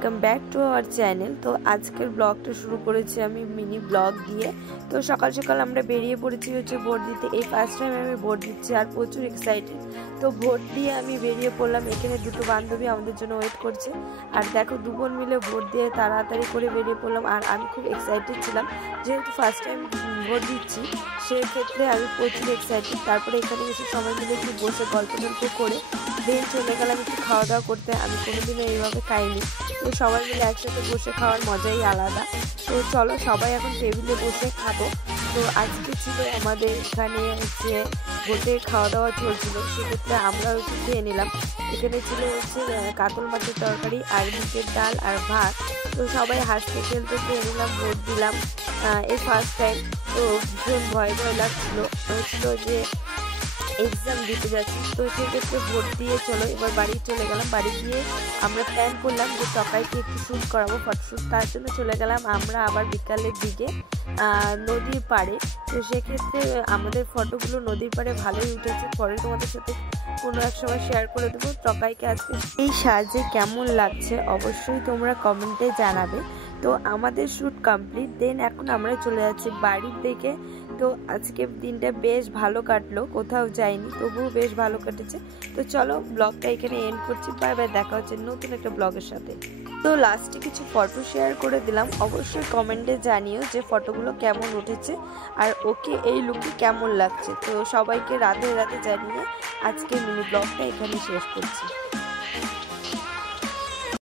Welcome back to our channel. তো আজকের ব্লগটা শুরু করেছি আমি মিনি ব্লগ দিয়ে। তো সকাল সকাল আমরা বেরিয়ে পড়েছি হচ্ছে ভোট দিতে। এই ফার্স্ট টাইম আমি ভোট দিচ্ছি আর প্রচুর এক্সাইটেড। তো ভোট দিয়ে আমি বেরিয়ে পড়লাম। এখানে দুটো বান্ধবী আমাদের জন্য ওয়েট করছে। আর দেখো দু বোন মিলে ভোট দিয়ে তাড়াতাড়ি করে বেরিয়ে পড়লাম। আর আমি খুব এক্সাইটেড ছিলাম, যেহেতু ফার্স্ট টাইম ভোট দিচ্ছি সেক্ষেত্রে আমি প্রচুর এক্সাইটেড। তারপরে এখানে এসে সবাই মিলে একটু বসে গল্প করে দেন চলে গেলাম একটু খাওয়া দাওয়া করতে। আমি কোনোদিনও এইভাবে খাইনি। তো সবাই মিলে একসাথে বসে খাওয়ার মজাই আলাদা। তো চলো সবাই এখন টেবিলে বসে খাবো। তো আজকে ছিল আমাদের এখানে হচ্ছে ভোটে খাওয়া দাওয়া চলছিল, সেক্ষেত্রে আমরা হচ্ছে খেয়ে নিলাম। এখানে ছিল হচ্ছে কাতল মাছের তরকারি আর মুগের ডাল আর ভাত। তো সবাই হাসতে খেলতে খেয়ে নিলাম, ভোট দিলাম এই ফার্স্ট টাইম। তো ভীষণ ভয় লাগছিল যে এক্সাম দিতে যাচ্ছি। তো সেক্ষেত্রে ভোট দিয়ে চলো এবার বাড়ি চলে গেলাম। বাড়ি গিয়ে আমরা প্ল্যান করলাম যে সবাইকে একটু শ্যুট করাবো, ফটোশ্যুট। তার জন্য চলে গেলাম আমরা আবার বিকালের দিকে নদীর পাড়ে। তো সেক্ষেত্রে আমাদের ফটোগুলো নদীর পাড়ে ভালোই উঠেছে। পরে তোমাদের সাথে কোনো এক সময় শেয়ার করে দেবো টকাইকে আজকে এই সাজে কেমন লাগছে অবশ্যই তোমরা কমেন্টে জানাবে। তো আমাদের শ্যুট কমপ্লিট, দেন এখন আমরা চলে যাচ্ছি বাড়ির দিকে। তো আজকে দিনটা বেশ ভালো কাটলো, কোথাও যাইনি, তবুও বেশ ভালো কেটেছে। তো চলো ব্লগটা এখানে এন্ড করছি। বাই বাই, দেখা হচ্ছে নতুন একটা ব্লগের সাথে। তো লাস্টে কিছু ফটো শেয়ার করে দিলাম, অবশ্যই কমেন্টে জানিও যে ফটোগুলো কেমন উঠেছে আর ওকে এই লুকে কেমন লাগছে। তো সবাইকে রাধে রাধে জানিয়ে আজকে মিনি ব্লগটা এখানে শেষ করছি।